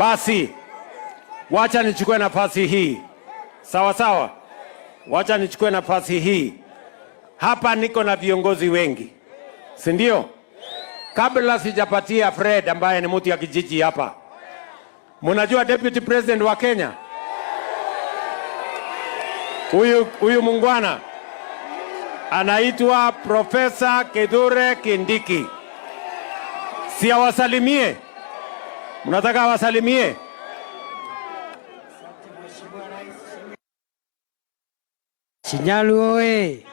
Basi wacha nichukue nafasi hii. Sawa sawa, wacha nichukue nafasi hii. Hapa niko na viongozi wengi, si ndio? Kabla sijapatia Fred ambaye ni mtu ya kijiji hapa, mnajua Deputy President wa Kenya huyu mungwana anaitwa Profesa Kithure Kindiki. Si awasalimie? Mnataka awasalimie? Shinyalu oye!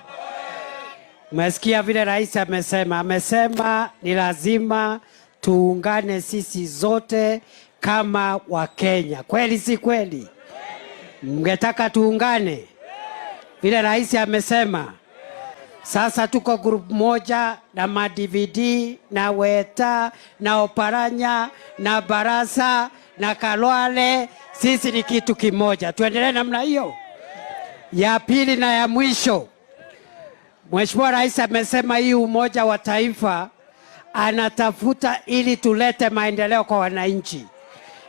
Umesikia vile rais amesema ni lazima tuungane sisi zote kama Wakenya. Kweli si kweli? Mngetaka tuungane vile rais amesema? Sasa tuko group moja na ma-DVD na Weta na Oparanya na Barasa na Kalwale. Sisi ni kitu kimoja. Tuendelee namna hiyo. Ya pili na ya mwisho, Mheshimiwa Rais amesema hii umoja wa taifa anatafuta ili tulete maendeleo kwa wananchi.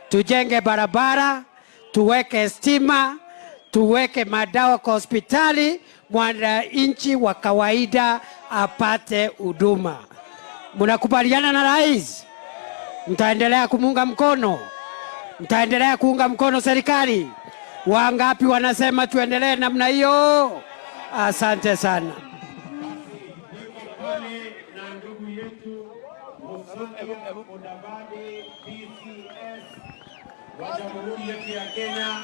Tujenge barabara, tuweke stima, tuweke madawa kwa hospitali, mwananchi wa kawaida apate huduma. Mnakubaliana na rais? Mtaendelea kumunga mkono? Mtaendelea kuunga mkono serikali? Wangapi wanasema tuendelee namna hiyo? Asante sana. Wa Jamhuri ya Kenya